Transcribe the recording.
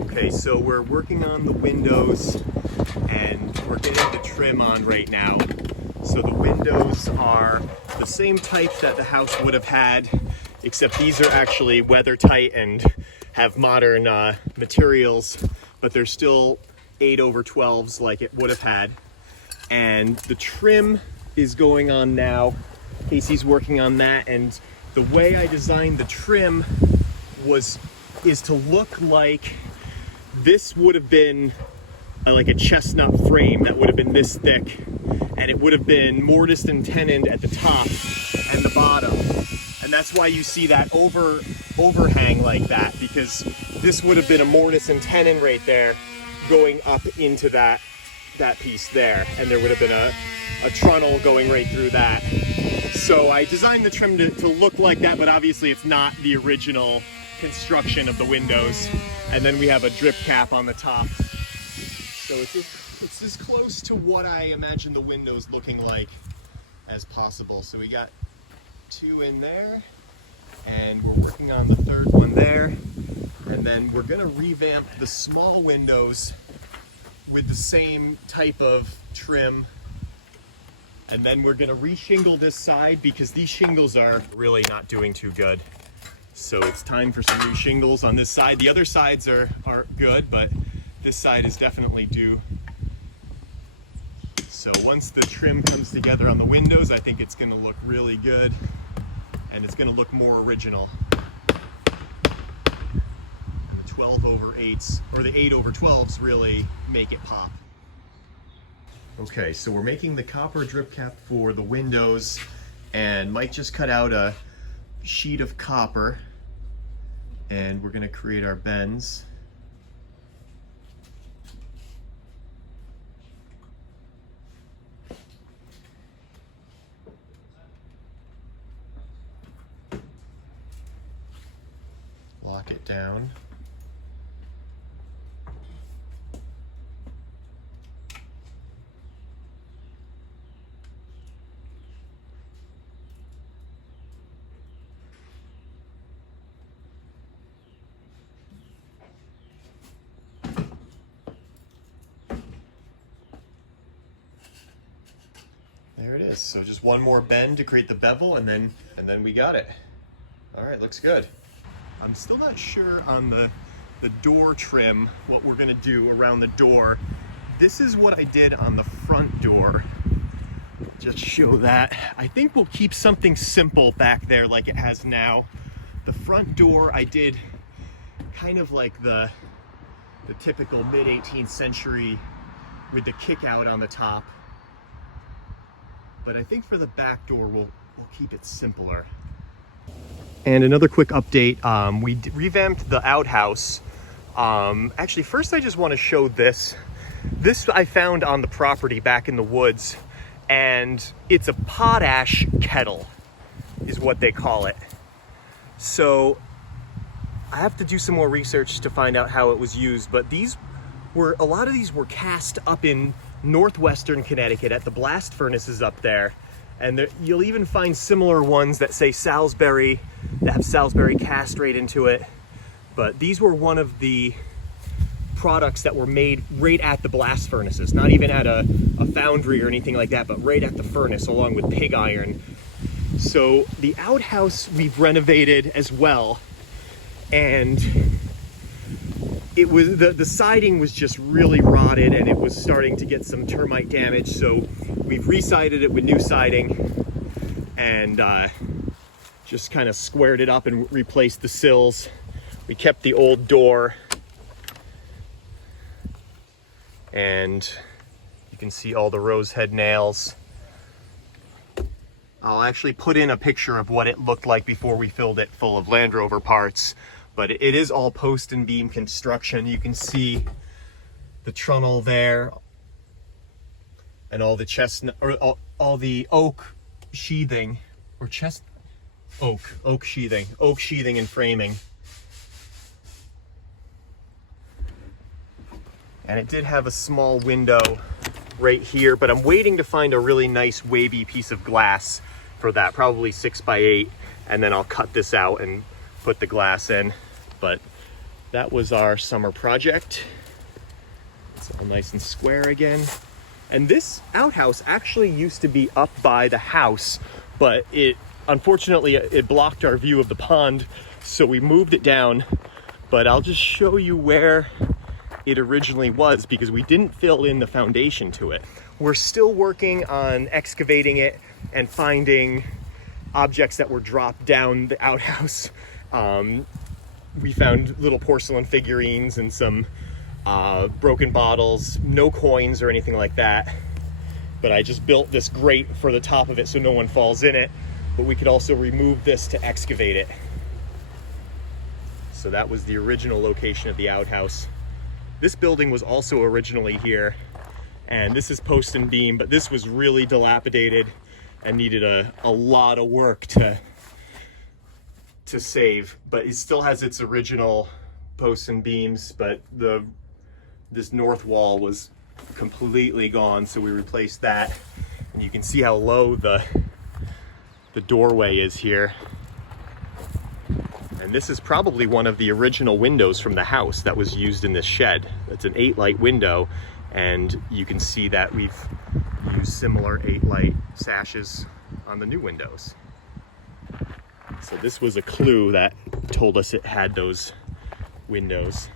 Okay, so we're working on the windows and we're getting the trim on right now. So the windows are the same type that the house would have had, except these are actually weather tight and have modern materials, but they're still 8/12s like it would have had. And the trim is going on now. Casey's working on that, and the way I designed the trim is to look like this would have been like a chestnut frame that would have been this thick, and it would have been mortised and tenoned at the top and the bottom. And that's why you see that overhang like that, because this would have been a mortise and tenon right there going up into that piece there, and there would have been a trunnel going right through that. So I designed the trim to look like that, but obviously it's not the original construction of the windows. And then we have a drip cap on the top. So it's as close to what I imagine the windows looking like as possible. So we got 2 in there, and we're working on the 3rd one there. And then we're gonna revamp the small windows with the same type of trim. And then we're gonna re-shingle this side because these shingles are really not doing too good. So it's time for some new shingles on this side. The other sides are good, but this side is definitely due. So once the trim comes together on the windows, I think it's gonna look really good, and it's gonna look more original. And the 12/8s, or the 8/12s really make it pop. Okay, so we're making the copper drip cap for the windows, and Mike just cut out a sheet of copper, and we're gonna create our bends. Lock it down. There it is. So just one more bend to create the bevel, and then we got it. All right, looks good. I'm still not sure on the door trim, what we're gonna do around the door. This is what I did on the front door. Just show that. I think we'll keep something simple back there like it has now. The front door I did kind of like the typical mid-18th century with the kick out on the top. But I think for the back door, we'll keep it simpler. And another quick update, we revamped the outhouse. Actually, first I just want to show this. This I found on the property back in the woods, and it's a potash kettle, is what they call it. So I have to do some more research to find out how it was used, but a lot of these were cast up in northwestern Connecticut at the blast furnaces up there, and you'll even find similar ones that say Salisbury, that have Salisbury cast right into it. But these were one of the products that were made right at the blast furnaces, not even at a foundry or anything like that, but right at the furnace along with pig iron. So the outhouse we've renovated as well, and it was the siding was just really rotted, and it was starting to get some termite damage. So we've re-sided it with new siding, and just kind of squared it up and replaced the sills. We kept the old door, and you can see all the rose head nails. I'll actually put in a picture of what it looked like before we filled it full of Land Rover parts. But it is all post and beam construction. You can see the trunnel there, and all the chestnut, or all the oak sheathing, or oak sheathing and framing. And it did have a small window right here, but I'm waiting to find a really nice wavy piece of glass for that, probably 6x8, and then I'll cut this out and put the glass in. But that was our summer project. It's all nice and square again. And this outhouse actually used to be up by the house, but unfortunately it blocked our view of the pond, so we moved it down. But I'll just show you where it originally was because we didn't fill in the foundation to it. We're still working on excavating it and finding objects that were dropped down the outhouse. We found little porcelain figurines and some broken bottles, no coins or anything like that. But I just built this grate for the top of it so no one falls in it. But we could also remove this to excavate it. So that was the original location of the outhouse. This building was also originally here, and this is post and beam, but this was really dilapidated and needed a lot of work to save. But it still has its original posts and beams, but this north wall was completely gone, so we replaced that. And you can see how low the doorway is here. And this is probably one of the original windows from the house that was used in this shed. It's an 8-light window, and you can see that we've used similar 8-light sashes on the new windows. So this was a clue that told us it had those windows.